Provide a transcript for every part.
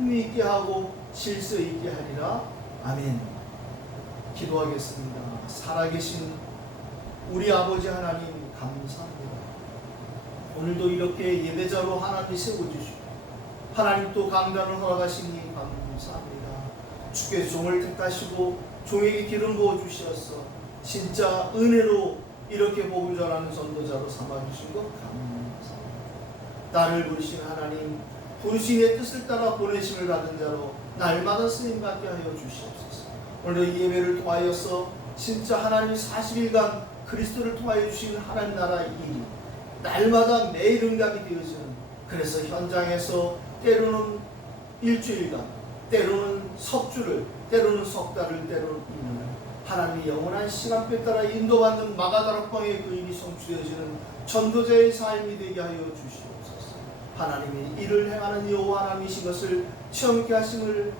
품위 있게 하고 질서 있게 하리라. 아멘. 기도하겠습니다. 살아계신 우리 아버지 하나님 감사합니다. 오늘도 이렇게 예배자로 하나님이 세워주시고 하나님 또 강단을 허락하시니 감사합니다. 주께 종을 택하시고 종에게 기름 부어주시어서 진짜 은혜로 이렇게 복음 전하는 전도자로 삼아주신 것 감사합니다. 나를 부르신 하나님, 부르신 의 뜻을 따라 보내심을 받은 자로 날마다 쓰임받게 하여 주시옵소서. 오늘 이 예배를 통하여서 진짜 하나님이 40일간 그리스도를 통하여 주신 하나님 나라의 일이 날마다 매일 응답이 되어지는, 그래서 현장에서 때로는 일주일간, 때로는 석 주를, 때로는 석 달을, 때로는 2년을 하나님의 영원한 시간표에 따라 인도받는 마가다락방의 그 일이 성취되어지는 전도자의 삶이 되게 하여 주시옵소서. 하나님이 일을 행하는 여호와 하나님이신 것을 체험케 하심을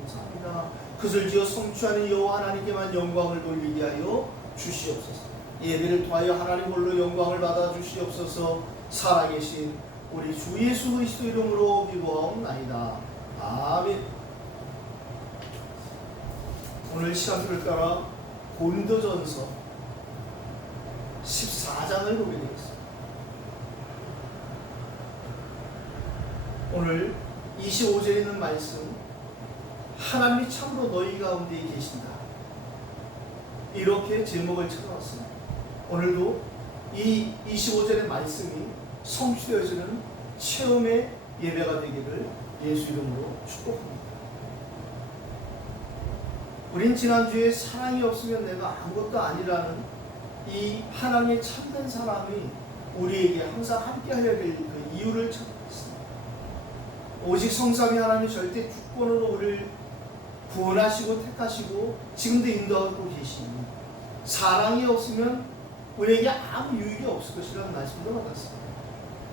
감사합니다. 그것을 지어 성취하는 여호와 하나님께만 영광을 돌리게 하여 주시옵소서. 예배를 통하여 하나님 홀로 영광을 받아 주시옵소서. 살아계신 우리 주 예수 그리스도 이름으로 기도하옵나이다. 아멘. 오늘 시간표를 따라 고린도전서 14장을 보게 되겠습니다. 오늘 25절에 있는 말씀, 하나님이 참으로 너희 가운데 계신다, 이렇게 제목을 찾아왔습니다. 오늘도 이 25절의 말씀이 성취되어지는 체험의 예배가 되기를 예수 이름으로 축복합니다. 우린 지난주에 사랑이 없으면 내가 아무것도 아니라는 이 하나님의 참된 사랑이 우리에게 항상 함께하여야 될 그 이유를 찾았습니다. 오직 성삼위 하나님이 절대 주권으로 우리를 구원하시고 택하시고 지금도 인도하고 계시니 사랑이 없으면 우리에게 아무 유익이 없을 것이라는 말씀도 받았습니다.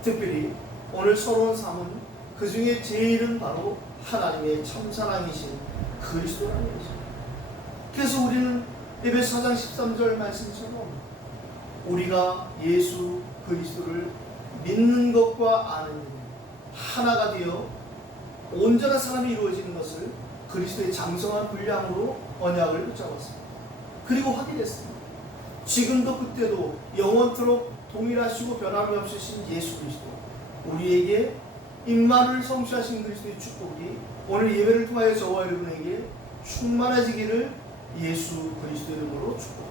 특별히 오늘 서러운 삶은 그 중에 제일은 바로 하나님의 참사랑이신 그리스도라는 것입니다. 그래서 우리는 에베소 4장 13절 말씀처럼 우리가 예수 그리스도를 믿는 것과 아는 것 하나가 되어 온전한 사람이 이루어지는 것을 그리스도의 장성한 분량으로 언약을 붙잡았습니다. 그리고 확인했습니다. 지금도 그때도 영원토록 동일하시고 변함이 없으신 예수 그리스도, 우리에게 임마누엘 성취하신 그리스도의 축복이 오늘 예배를 통하여 저와 여러분에게 충만해지기를 예수 그리스도 이름으로 축복합니다.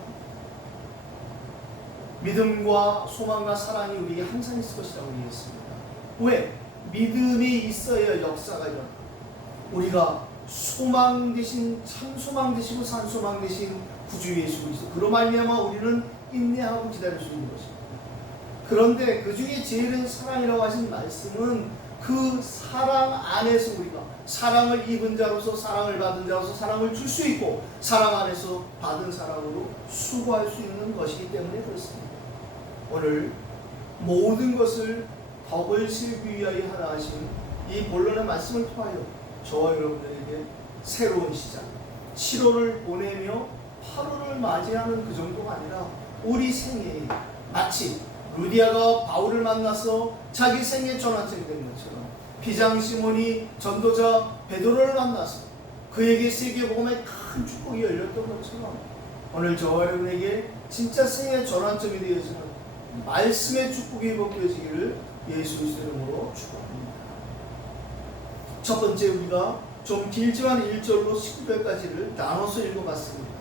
믿음과 소망과 사랑이 우리에게 항상 있을 것이라고 얘기했습니다. 왜? 믿음이 있어야 역사가 일어나. 우리가 소망 대신 참 소망 되시고 산 소망 되신 구주 예수 그리스도, 그로 말미암아 우리는 인내하고 기다릴 수 있는 것입니다. 그런데 그 중에 제일은 사랑이라고 하신 말씀은 그 사랑 안에서 우리가 사랑을 입은 자로서, 사랑을 받은 자로서 사랑을 줄 수 있고 사랑 안에서 받은 사랑으로 수고할 수 있는 것이기 때문에 그렇습니다. 오늘 모든 것을 덕을 실기 위하여 하라 하신 이 본론의 말씀을 통하여 저와 여러분들에게 새로운 시작, 7월을 보내며 8월을 맞이하는 그 정도가 아니라 우리 생애에 마치 루디아가 바울을 만나서 자기 생애 전환점이 된 것처럼 비장 시몬이 전도자 베드로를 만나서 그에게 세계복음의 큰 축복이 열렸던 것처럼 오늘 저와 여러분에게 진짜 생애 전환점이 되어지는 말씀의 축복이 회복되어지기를 예수 그리스도 이름으로 축복합니다. 첫 번째, 우리가 좀 길지만 1절로 19절까지를 나눠서 읽어봤습니다.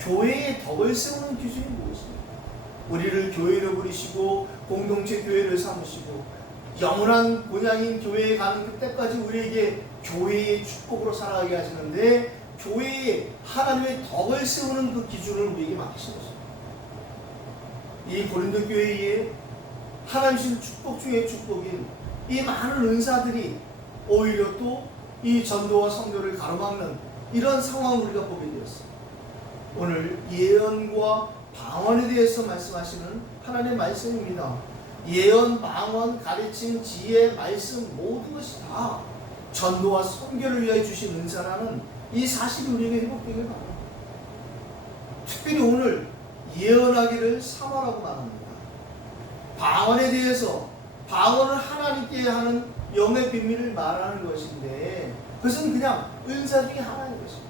교회의 덕을 세우는 기준이 무엇입니까? 우리를 교회로 부르시고 공동체 교회를 삼으시고 영원한 본향인 교회에 가는 그때까지 우리에게 교회의 축복으로 살아가게 하시는데, 교회에 하나님의 덕을 세우는 그 기준을 우리에게 맡기신 것입니다. 이 고린도 교회에 하나님 주신 축복 중에 축복인 이 많은 은사들이 오히려 또 이 전도와 선교를 가로막는 이런 상황을 우리가 보게 되었습니다. 오늘 예언과 방언에 대해서 말씀하시는 하나님의 말씀입니다. 예언, 방언, 가르침, 지혜, 말씀, 모든 것이 다 전도와 선교를 위하여 주신 은사라는 이 사실이 우리에게 회복되길 바랍니다. 특별히 오늘 예언하기를 사모라고 말합니다. 방언에 대해서, 방언을 하나님께 하는 영의 비밀을 말하는 것인데, 그것은 그냥 은사 중에 하나인 것입니다.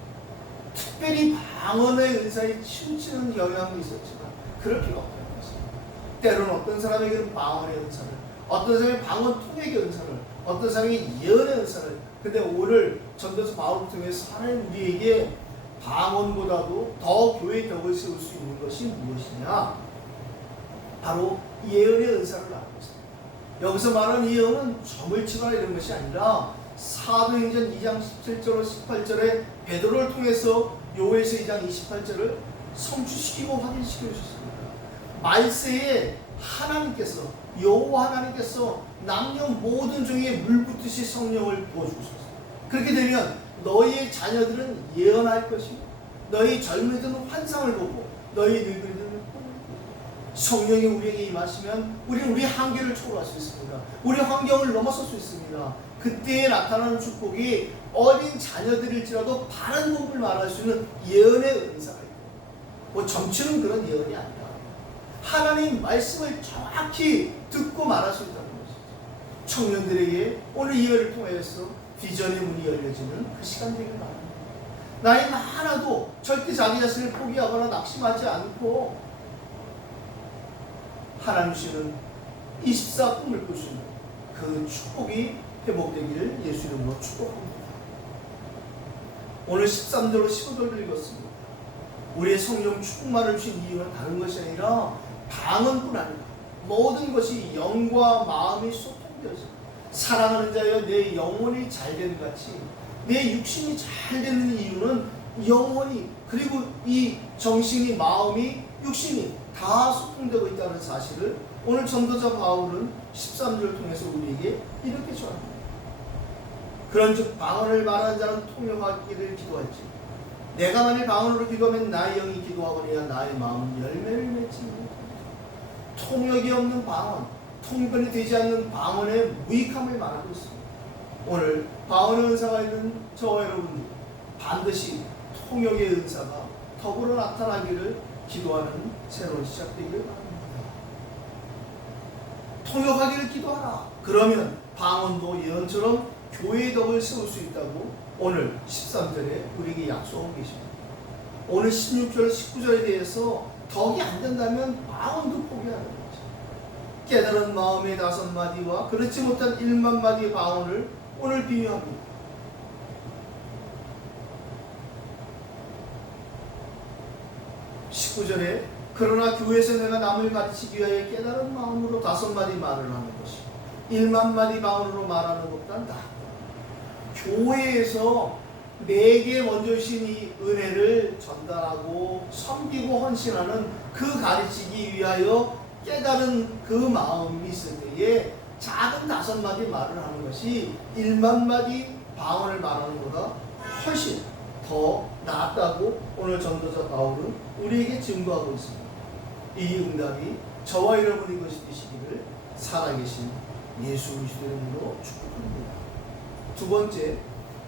특별히 방언의 은사에 치우치는 영향도 있었지만 그럴 필요 없다는 것입니다. 때로는 어떤 사람에게는 방언의 은사를, 어떤 사람이 방언 통역의 은사를, 어떤 사람이 예언의 은사를. 근데 오늘 전도서 바울을 통해서 하나님 우리에게 방언보다도 더 교회의 덕을 세울 수 있는 것이 무엇이냐? 바로 예언의 은사를 말하고 있습니다. 여기서 말하는 예언은 점을 치거나 이런 것이 아니라 사도행전 2장 17절로 18절에 베드로를 통해서 요엘서 2장 28절을 성취시키고 확인시켜 주셨습니다. 말세에 하나님께서, 여호와 하나님께서 남녀 모든 종에 물붓듯이 성령을 부어주셨습니다. 그렇게 되면 너희의 자녀들은 예언할 것이고, 너희 젊은이들은 환상을 보고, 너희 늙은이들은 성령이 우리에게 임하시면 우리는 우리 한계를 초월할 수 있습니다. 우리 환경을 넘어설 수 있습니다. 그때에 나타나는 축복이 어린 자녀들일지라도 바른 복을 말할 수 있는 예언의 은사가 있고, 뭐 점치는 그런 예언이 아니라 하나님 말씀을 정확히 듣고 말할 수 있다는 것이죠. 청년들에게 오늘 예언을 통해서 비전의 문이 열려지는 그 시간 되길 바랍니다. 나이 많아도 절대 자기 자신을 포기하거나 낙심하지 않고 하나님 주시는 24 꿈을 꿀 수 있는 그 축복이 회복되기를 예수 이름으로 축복합니다. 오늘 13절로 15절을 읽었습니다. 우리의 성령 충만을 주신 이유는 다른 것이 아니라 방언뿐 아니라 모든 것이 영과 마음이 소통되어서 사랑하는 자여 내 영혼이 잘되는 같이 내 육신이 잘 되는 이유는 영혼이, 그리고 이 정신이, 마음이, 육신이 다 소통되고 있다는 사실을 오늘 전도자 바울은 13절을 통해서 우리에게 이렇게 전합니다. 그런즉 방언을 말하는 자는 통역하기를 기도할지, 내가 만일 방언으로 기도하면 나의 영이 기도하거니와 나의 마음은 열매를 맺지 못합니다. 통역이 없는 방언, 통변이 되지 않는 방언의 무익함을 말하고 있습니다. 오늘 방언의 은사가 있는 저와 여러분들 반드시 통역의 은사가 더불어 나타나기를 기도하는 새로운 시작 되기를 바랍니다. 통역하기를 기도하라. 그러면 방언도 예언처럼 교회의 덕을 세울 수 있다고 오늘 13절에 우리에게 약속하고 계십니다. 오늘 16절, 19절에 대해서 덕이 안 된다면 방언도 포기하는 거죠. 깨달은 마음의 5마디와 그렇지 못한 1만 마디의 방언을 오늘 비유합니다. 19절에 그러나 교회에서 내가 남을 가르치기 위하여 깨달은 마음으로 5마디 말을 하는 것이 1만 마디 방언으로 말하는 것보다 낫다. 교회에서 내게 먼저 주신 이 은혜를 전달하고 섬기고 헌신하는 그 가르치기 위하여 깨달은 그 마음이 있을 때에 작은 5마디 말을 하는 것이 1만 마디 방언을 말하는 것보다 훨씬 더 낫다고 오늘 전도자 바울은 우리에게 증거하고 있습니다. 이 응답이 저와 여러분의 것이 되시기를 살아계신 예수 그리스도 이름으로 축복합니다. 두 번째,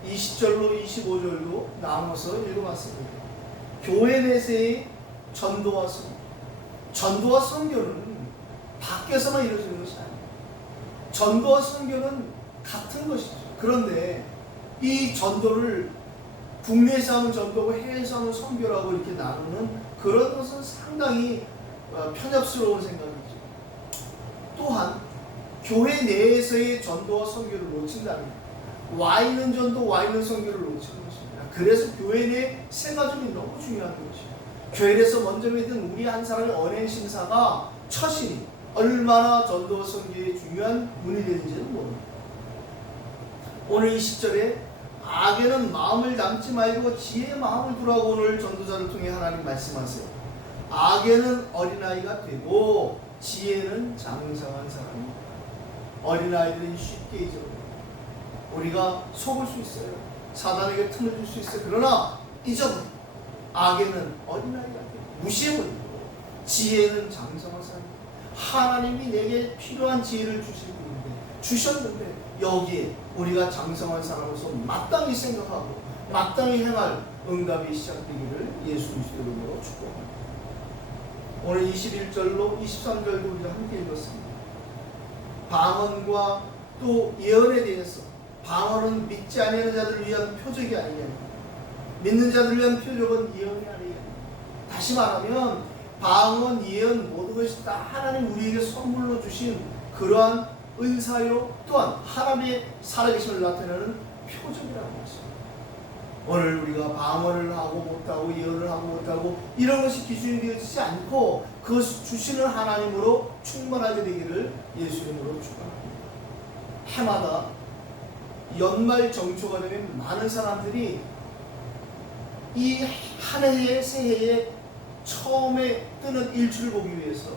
20절로 25절도 나눠서 읽어봤습니다. 교회 내세의 전도와 선교. 전도와 선교는 밖에서만 이루어지는 것이 아닙니다. 전도와 선교는 같은 것이죠. 그런데 이 전도를 국내에서 하는 전도고 해외에서 하는 선교라고 이렇게 나누는 그런 것은 상당히 편협스러운 생각이죠. 또한 교회 내에서의 전도와 선교를 놓친다면 와 있는 전도, 와 있는 선교를 놓치는 것입니다. 그래서 교회 내 세 가족이 너무 중요한 것이에요. 교회 내에서 먼저 믿은 우리 한 사람의 언행 신사가 처신이 얼마나 전도와 선교에 중요한 분이 되는지는 모릅니다. 오늘 20절에 악에는 마음을 담지 말고 지혜의 마음을 두라고 오늘 전도자를 통해 하나님 말씀하세요. 악에는 어린아이가 되고 지혜는 장성한 사람입니다. 어린아이들은 쉽게 잊어버립니다. 우리가 속을 수 있어요. 사단에게 틈을 줄 수 있어요. 그러나 잊어버립니다. 악에는 어린아이가 되고 무시해버리고 지혜는 장성한 사람입니다. 하나님이 내게 필요한 지혜를 주셨는데 여기에 우리가 장성한 사람으로서 마땅히 생각하고 마땅히 행할 응답이 시작되기를 예수 그리스도 이름으로 축복합니다. 오늘 21절로 23절도 우리가 함께 읽었습니다. 방언과 또 예언에 대해서 방언은 믿지 아니하는 자들을 위한 표적이 아니냐. 믿는 자들을 위한 표적은 예언이 아니냐. 다시 말하면 방언, 예언 모든 것이 다 하나님 우리에게 선물로 주신 그러한 은사요, 또한 하나님의 살아계심을 나타내는 표적이라고 했습니다. 오늘 우리가 방언을 하고 못하고 예언을 하고 못하고 이런 것이 기준이 되어지지 않고 그것을 주시는 하나님으로 충만하게 되기를 예수님으로 축원합니다. 해마다 연말 정초가 되면 많은 사람들이 이 한 해의 새해에 처음에 뜨는 일출을 보기 위해서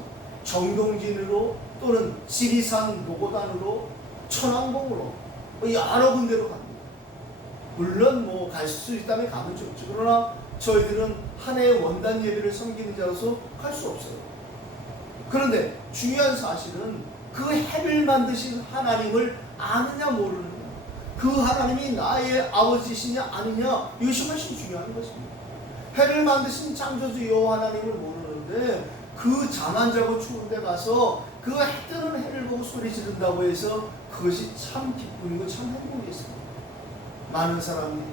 정동진으로 또는 지리산 노고단으로 천왕봉으로 여러 군데로 갑니다. 물론 뭐 갈 수 있다면 가면 좋죠. 그러나 저희들은 한 해의 원단 예배를 섬기는 자로서 갈 수 없어요. 그런데 중요한 사실은 그 해를 만드신 하나님을 아느냐 모르느냐, 그 하나님이 나의 아버지시냐 아니냐, 이것이 훨씬 중요한 것입니다. 해를 만드신 창조주 여호와 하나님을 모르는데 그 잠 안 자고 추운 데 가서 그 해 뜨는 해를 보고 소리 지른다고 해서 그것이 참 기쁨이고 참 행복이었습니다. 많은 사람들이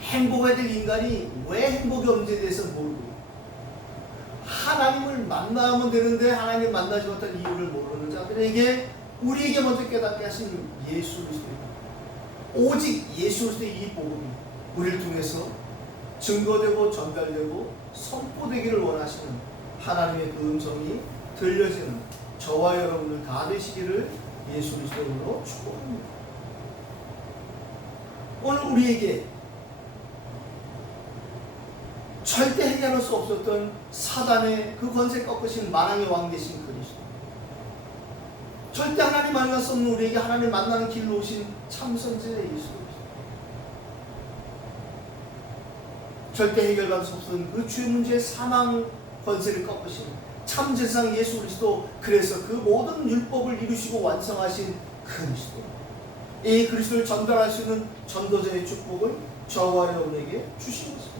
행복해야 될 인간이 왜 행복이 없는지에 대해서 모르고 하나님을 만나면 되는데 하나님 만나지 못한 이유를 모르는 자들에게 우리에게 먼저 깨닫게 하신 예수 그리스도입니다. 오직 예수 그리스도의 이 복음이 우리를 통해서 증거되고 전달되고 선포되기를 원하시는 하나님의 그 음성이 들려지는 저와 여러분들 다 되시기를 예수 그리스도로 축복합니다. 오늘 우리에게 절대 해결할 수 없었던 사단의 그 권세 꺾으신 만왕의 왕 되신 그리스도, 절대 하나님 만날 수 없는 우리에게 하나님 만나는 길로 오신 참선제 예수 그리스도, 절대 해결할 수 없었던 그 죄 문제의 사망 권세를 꺾으신 참제상 예수 그리스도, 그래서 그 모든 율법을 이루시고 완성하신 그리스도, 이 그리스도를 전달할 수 있는 전도자의 축복을 저와 여러분에게 주신 것입니다.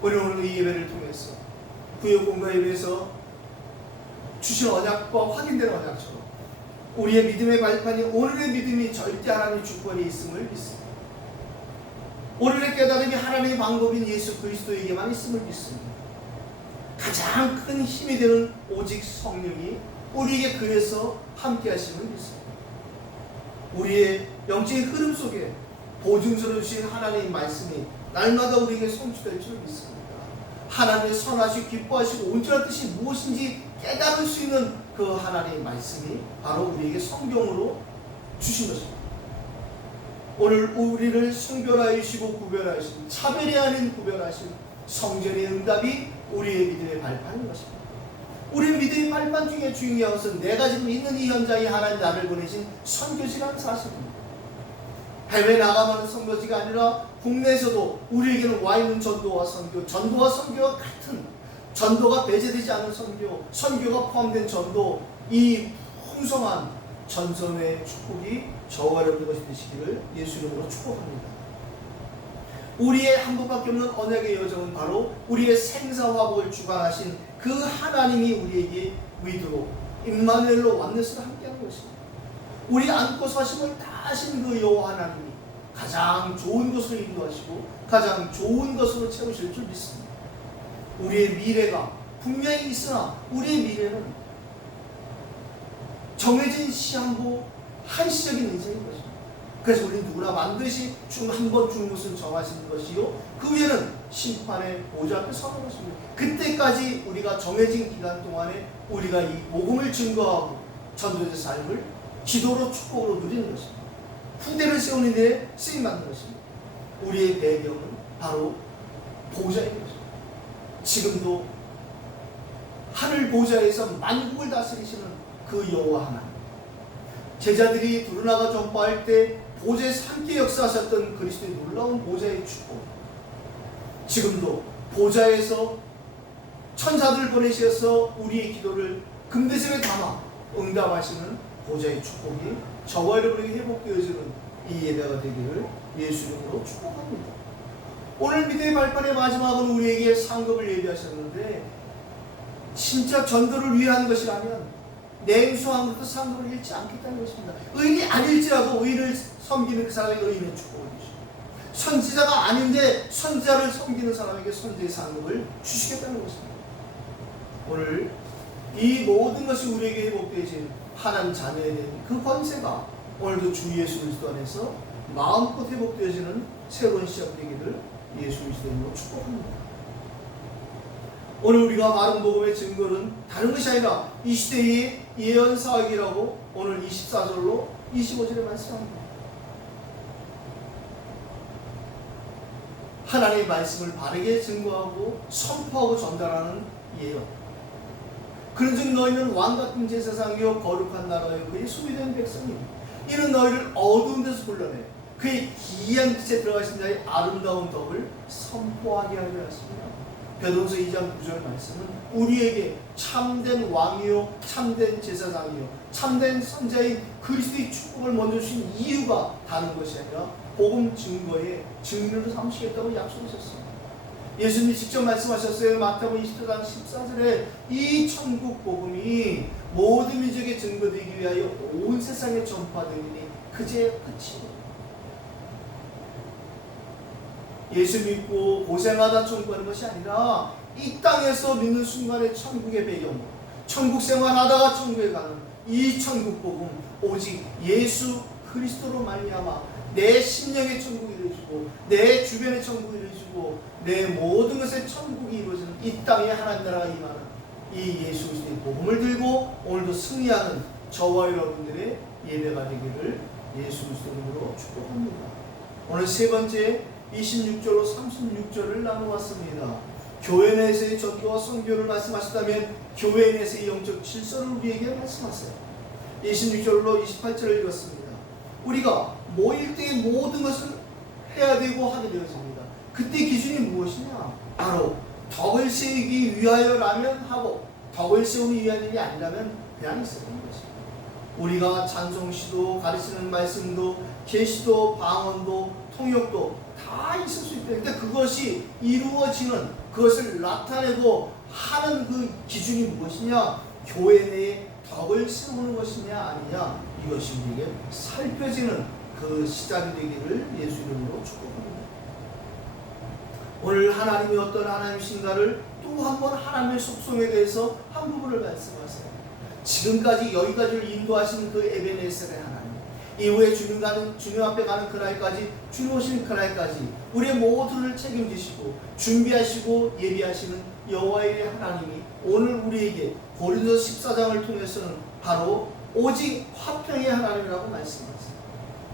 오늘 이 예배를 통해서 구역공과 예배에서 주신 언약과 확인된 언약처럼 우리의 믿음의 발판이, 오늘의 믿음이 절대 하나님의 주권이 있음을 믿습니다. 오늘의 깨달음이 하나님의 방법인 예수 그리스도에게만 있음을 믿습니다. 가장 큰 힘이 되는 오직 성령이 우리에게 그래서 함께 하심을 믿습니다. 우리의 영적인 흐름 속에 보증서를 주신 하나님의 말씀이 날마다 우리에게 성취될 줄 믿습니다. 하나님의 선하시고 기뻐하시고 온전한 뜻이 무엇인지 깨달을 수 있는 그 하나님의 말씀이 바로 우리에게 성경으로 주신 것입니다. 오늘 우리를 성별하시고 구별하시고 차별이 아닌 구별하신 성전의 응답이 우리의 믿음의 발판인 것입니다. 우리의 믿음의 발판 중에 중요한 것은 내가 지금 있는 이 현장에 하나님 나를 보내신 선교지라는 사실입니다. 해외 나가면 선교지가 아니라 국내에서도 우리에게는 와 있는 전도와 선교, 전도와 선교와 같은, 전도가 배제되지 않은 선교, 선교가 포함된 전도, 이 풍성한 전선의 축복이 저와 여러분의 것이 되시기를 예수 이름으로 축복합니다. 우리의 한 분밖에 없는 언약의 여정은 바로 우리의 생사화복을 주관하신 그 하나님이 우리에게 위드로 임마누엘로 완넷으로 함께하는 것입니다. 우리 안고 사심을 다 하신 그 여호와 하나님이 가장 좋은 것으로 인도하시고 가장 좋은 것으로 채우실 줄 믿습니다. 우리의 미래가 분명히 있으나 우리의 미래는 정해진 시한부 한시적인 인생인 것입니다. 그래서 우리는 누구나 반드시 한 번 죽는 것은 정하신 것이요, 그 위에는 심판의 보좌 앞에 서는 것입니다. 그때까지 우리가 정해진 기간 동안에 우리가 이 복음을 증거하고 전도자의 삶을 기도로 축복으로 누리는 것입니다. 후대를 세우는 데 쓰임받는 것입니다. 우리의 배경은 바로 보좌인 것입니다. 지금도 하늘 보좌에서 만국을 다스리시는 그 여호와 하나님, 제자들이 두루나가 전파할 때 보좌에서 함께 역사하셨던 그리스도의 놀라운 보좌의 축복, 지금도 보좌에서 천사들을 보내셔서 우리의 기도를 금대접에 담아 응답하시는 보좌의 축복이 저와 여러분에게 회복되어지는 이 예배가 되기를 예수 이름으로 축복합니다. 오늘 믿음의 발판의 마지막은 우리에게 상급을 예비하셨는데, 진짜 전도를 위한 것이라면 냉소한 것도 상도를 잃지 않겠다는 것입니다. 의인이 아닐지라도 의인을 섬기는 그 사람에게 의인의 축복을 주시고, 선지자가 아닌데 선지자를 섬기는 사람에게 선지의 상급을 주시겠다는 것입니다. 오늘 이 모든 것이 우리에게 회복되어진 하나님 자녀에 대한 그 권세가 오늘도 주 예수 그리스도 안에서 마음껏 회복되어지는 새로운 시작되기를 예수 그리스도 이름으로 축복합니다. 오늘 우리가 말한 복음의 증거는 다른 것이 아니라 이 시대의 예언 사역이라고 오늘 24절로 25절에 말씀합니다. 하나님의 말씀을 바르게 증거하고 선포하고 전달하는 예언. 그런즉 너희는 왕같은 제사장이요 거룩한 나라요 그의 소유된 백성이니 이는 너희를 어두운 데서 불러내 그의 기이한 빛에 들어가신 자의 아름다운 덕을 선포하게 하려 하십니다. 베드로서 2장 9절 말씀은 우리에게 참된 왕이요 참된 제사장이요 참된 선자인 그리스도의 축복을 먼저 주신 이유가 다른 것이 아니라 복음 증거의 증인으로 삼으시겠다고 약속하셨습니다. 예수님이 직접 말씀하셨어요. 마태복음 24장 14절에 이 천국 복음이 모든 민족에 증거되기 위하여 온 세상에 전파되리니 그제 끝이고, 예수 믿고 고생하다 천국하는 것이 아니라 이 땅에서 믿는 순간에 천국의 배경, 천국 생활하다가 천국에 가는 이 천국 복음, 오직 예수 그리스도로 말미암아 내 심령의 천국이 이루어지고 내 주변의 천국이 이루어지고 내 모든 것의 천국이 이루어지는 이 땅에 하나님 나라가 임하는 이 예수 그리스도의 복음을 들고 오늘도 승리하는 저와 여러분들의 예배가 되기를 예수 그리스도 이름으로 축복합니다. 오늘 세 번째 26절로 36절을 나누었습니다. 교회 내에서의 전도와 선교를 말씀하셨다면 교회 내에서의 영적 질서를 우리에게 말씀하세요. 26절로 28절을 읽었습니다. 우리가 모일 때의 모든 것을 해야 되고 하게 되어집니다. 그때 기준이 무엇이냐? 바로 덕을 세우기 위하여라면 하고 덕을 세우기 위한 일이 아니라면 그냥 있었던 것입니다. 우리가 찬송시도 가르치는 말씀도 계시도 방언도 통역도 다 있을 수 있다. 근데 그것이 이루어지는, 그것을 나타내고 하는 그 기준이 무엇이냐? 교회 내에 덕을 세우는 것이냐 아니냐, 이것이 우리에게 살펴지는 그 시작이 되기를 예수 이름으로 축복합니다. 오늘 하나님이 어떤 하나님이신가를 또 한 번 하나님의 속성에 대해서 한 부분을 말씀하세요. 지금까지 여기까지를 인도하신 그 에베네셀의 하나님, 이후에 주님 앞에 가는 그날까지, 주님 오시는 그날까지 우리의 모두를 책임지시고 준비하시고 예비하시는 여호와의 하나님이 오늘 우리에게 고린도서 14장을 통해서는 바로 오직 화평의 하나님이라고 말씀하세요.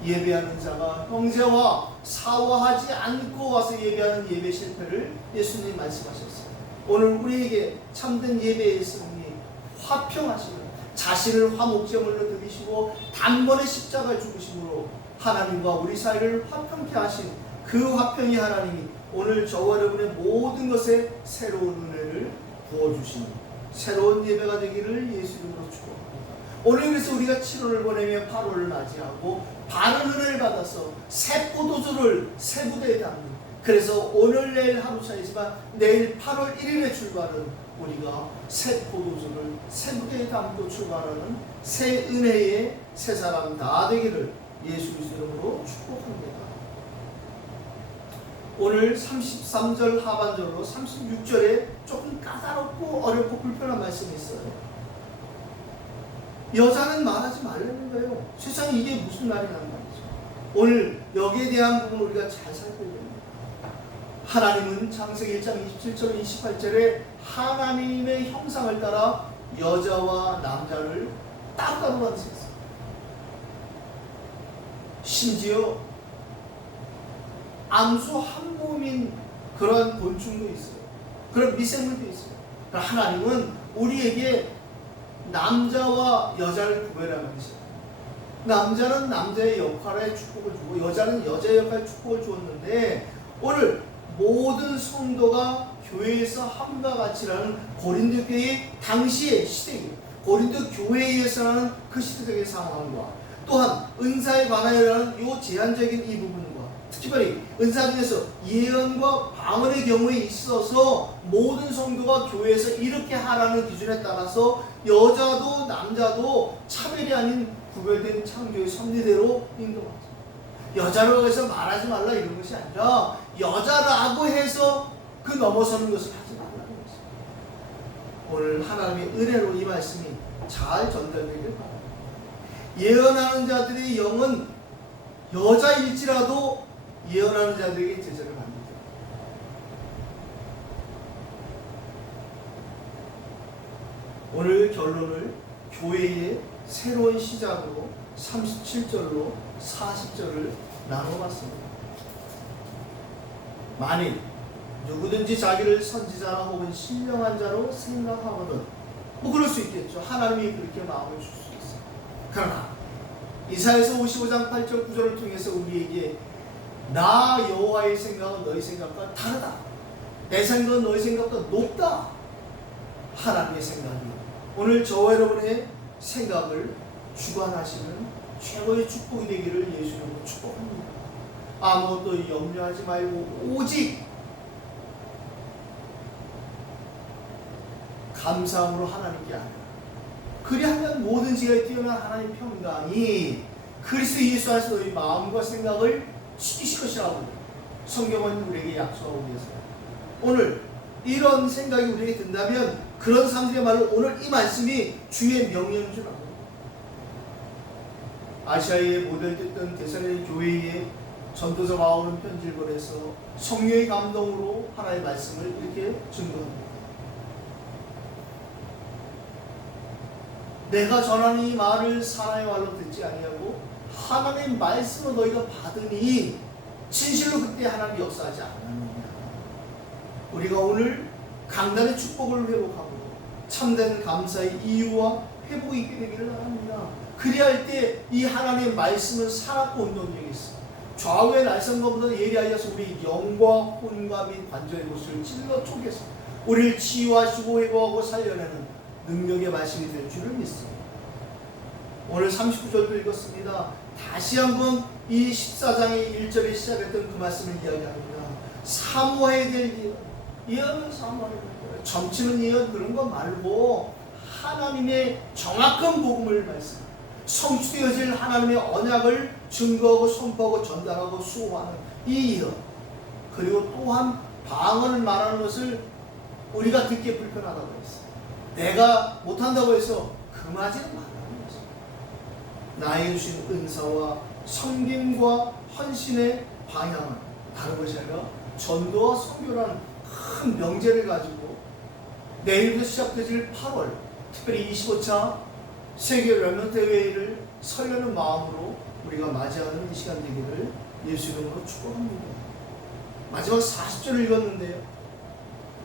예배하는 자가 형제와 사화하지 않고 와서 예배하는 예배 실패를 예수님 말씀하셨어요. 오늘 우리에게 참된 예배의 승리, 화평하시는, 자신을 화목제물로 드리시고 단번에 십자가를 죽으심으로 하나님과 우리 사이를 화평케 하신 그 화평의 하나님이 오늘 저와 여러분의 모든 것에 새로운 은혜를 부어주시는 새로운 예배가 되기를 예수 이름으로 축복합니다. 오늘 그래서 우리가 7월을 보내며 8월을 맞이하고 바른 은혜를 받아서 새 포도주를 새 부대에 담는, 그래서 오늘 내일 하루 차이지만 내일 8월 1일에 출발은 우리가 새 포도주를 새 부대에 담고 출발하는 새 은혜의 새 사람 다 되기를 예수 그리스도 이름으로 축복합니다. 오늘 33절 하반절로 36절에 조금 까다롭고 어렵고 불편한 말씀이 있어요. 여자는 말하지 말라는 거예요. 세상에 이게 무슨 말이란 말이죠. 오늘 여기에 대한 부분 우리가 잘 살펴야 됩니다. 하나님은 창세기 1장 27절 28절에 하나님의 형상을 따라 여자와 남자를 따로따로 만드셨어요. 심지어 암수 한 몸인 그런 곤충도 있어요. 그런 미생물도 있어요. 하나님은 우리에게 남자와 여자를 구별하는 것이에요. 남자는 남자의 역할에 축복을 주고 여자는 여자의 역할에 축복을 주었는데, 오늘 모든 성도가 교회에서 함과 같이라는 고린도 교회의 당시의 시대, 고린도 교회에서라는 그 시대적인 상황과 또한 은사에 관하여라는 이 제한적인 이 부분과 특별히 은사 중에서 예언과 방언의 경우에 있어서 모든 성도가 교회에서 이렇게 하라는 기준에 따라서 여자도 남자도 차별이 아닌 구별된 창조의 섭리대로 인도하죠. 여자라고 해서 말하지 말라 이런 것이 아니라 여자라고 해서 그 넘어서는 것을 하지 말라는 것입니다. 오늘 하나님의 은혜로 이 말씀이 잘 전달되길 바랍니다. 예언하는 자들의 영은 여자일지라도 예언하는 자들에게 제자를 만들죠. 오늘 결론을 교회의 새로운 시작으로 37절로 40절을 나눠봤습니다. 만일 누구든지 자기를 선지자나 혹은 신령한 자로 생각하거든, 뭐 그럴 수 있겠죠. 하나님이 그렇게 마음을 줄 수 있어요. 그러나 이사야서 55장 8절 9절을 통해서 우리에게 나 여호와의 생각은 너희 생각과 다르다, 내 생각은 너희 생각과 높다, 하나님의 생각이 오늘 저와 여러분의 생각을 주관하시는 최고의 축복이 되기를 예수님으로 축복합니다. 아무것도 염려하지 말고 오직 감사함으로 하나님께 아뢰라. 그리하면 모든 지혜에 뛰어난 하나님 평강이 그리스도 예수 안에서 너희 마음과 생각을 지키실 것이라고 성경은 우리에게 약속하고 계세요. 오늘 이런 생각이 우리에게 든다면 그런 사람들의 말로 오늘 이 말씀이 주의 명령인 줄 압니다. 아시아에 모델됐던 데살로니가 교회에 전도자 바울은 편지를 보내서 성령의 감동으로 하나님의 말씀을 이렇게 증거합니다. 내가 전하는 이 말을 사람의 말로 듣지 아니하고 하나님의 말씀으로 너희가 받으니 진실로 그때 하나님이 역사하지 않느냐. 우리가 오늘 강단의 축복을 회복하고 참된 감사의 이유와 회복이 있게 되기를 바랍니다. 그리할 때 이 하나님의 말씀은 살았고 운동력이 있어. 좌우의 날선거보다 예리하여서 우리 영과 혼과 및 관절의 곳을 찔러 쪼개서 우리를 치유하시고 회복하고 살려내는 능력의 말씀이 될 줄을 믿습니다. 오늘 39절도 읽었습니다. 다시 한번 이 14장의 1절에 시작했던 그 말씀을 이야기합니다. 사모해야 될 예언은 사모해야 될 거예요. 점치는 예언 그런 거 말고 하나님의 정확한 복음을 말씀, 성취되어질 하나님의 언약을 증거하고 선포하고 전달하고 수호하는 이 예언, 그리고 또한 방언을 말하는 것을 우리가 듣기에 불편하다고 했어요. 내가 못한다고 해서 금하지는 말라는 것입니다. 나에게 주신 은사와 섬김과 헌신의 방향은 다른 것이 아니라 전도와 선교라는 큰 명제를 가지고 내일부터 시작되질 8월 특별히 25차 세계 렘넌트 회의를 설레는 마음으로 우리가 맞이하는 이 시간 되기를 예수 이름으로 축복합니다. 마지막 40절을 읽었는데요.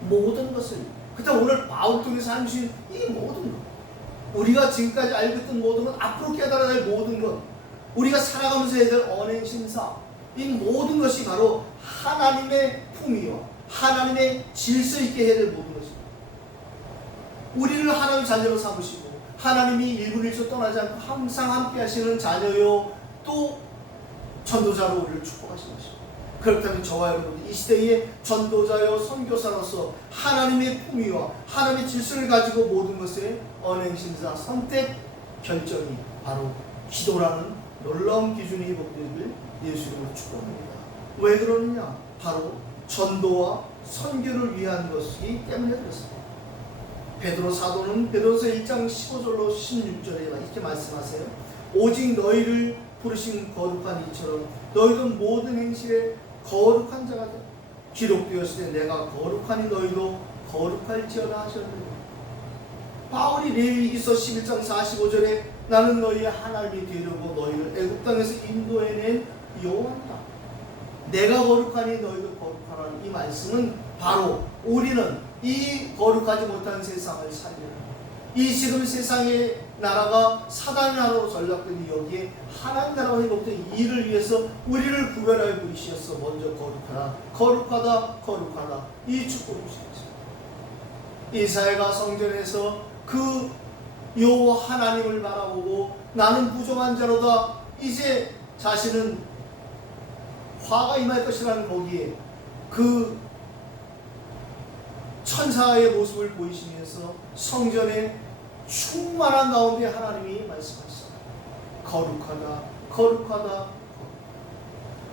모든 것을, 그때 오늘 바울 통해서 하신 이 모든 것, 우리가 지금까지 알고 있던 모든 것, 앞으로 깨달아야 될 모든 것, 우리가 살아가면서 해야 될 언행심사, 이 모든 것이 바로 하나님의 품위와 하나님의 질서 있게 해야 될 모든 것입니다. 우리를 하나님의 자녀로 삼으시고 하나님이 1분 1초 떠나지 않고 항상 함께 하시는 자녀요 또 전도자로 우리를 축복하시는 것입니다. 그렇다면 저와 여러분 이 시대의 전도자요 선교사로서 하나님의 품위와 하나님의 질서를 가지고 모든 것의 언행심사 선택 결정이 바로 기도라는 놀라운 기준이 회복되기를 예수 이름으로 축복합니다. 왜 그러느냐? 바로 전도와 선교를 위한 것이기 때문에 그렇습니다. 베드로 사도는 베드로서 1장 15절로 16절에 이렇게 말씀하세요. 오직 너희를 부르신 거룩한 이처럼 너희도 모든 행실에 거룩한 자가 되라. 기록되었을 때 내가 거룩하니 너희도 거룩할지어다 하셨느니라. 바울이 레위기서 11장 45절에 나는 너희의 하나님이 되려고 너희를 애굽 땅에서 인도해낸 여호와다. 내가 거룩하니 너희도 거룩하라는 이 말씀은 바로 우리는 이 거룩하지 못한 세상을 살리는, 이 지금 세상의 나라가 사단의 나라로 전락되니 여기에 하나님 나라가 회복된 이를 위해서 우리를 구별하여 부르시어서 먼저 거룩하라, 거룩하다, 거룩하다 이 축복을 주셨습니다. 이사야가 성전에서 그 여호와 하나님을 바라보고 나는 부정한 자로다, 이제 자신은 화가 임할 것이라는 거기에 그 천사의 모습을 보이시면서 성전의 충만한 가운데 하나님이 말씀하시다. 거룩하다, 거룩하다.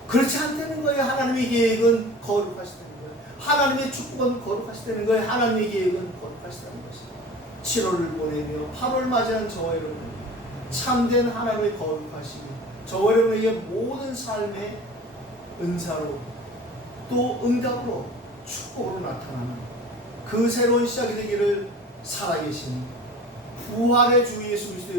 그렇지 않다는 거예요. 하나님의 계획은 거룩하시다는 거예요. 하나님의 축복은 거룩하시다는 거예요. 하나님의 계획은 거룩하시다는 것이다. 7월을 보내며 8월 맞이한 저와 여러분, 참된 하나님의 거룩하심이 저와 여러분에게 모든 삶의 은사로 또 응답으로 축복으로 나타나는 그 새로운 시작이 되기를 살아계신 부활의 주 예수 그리스도의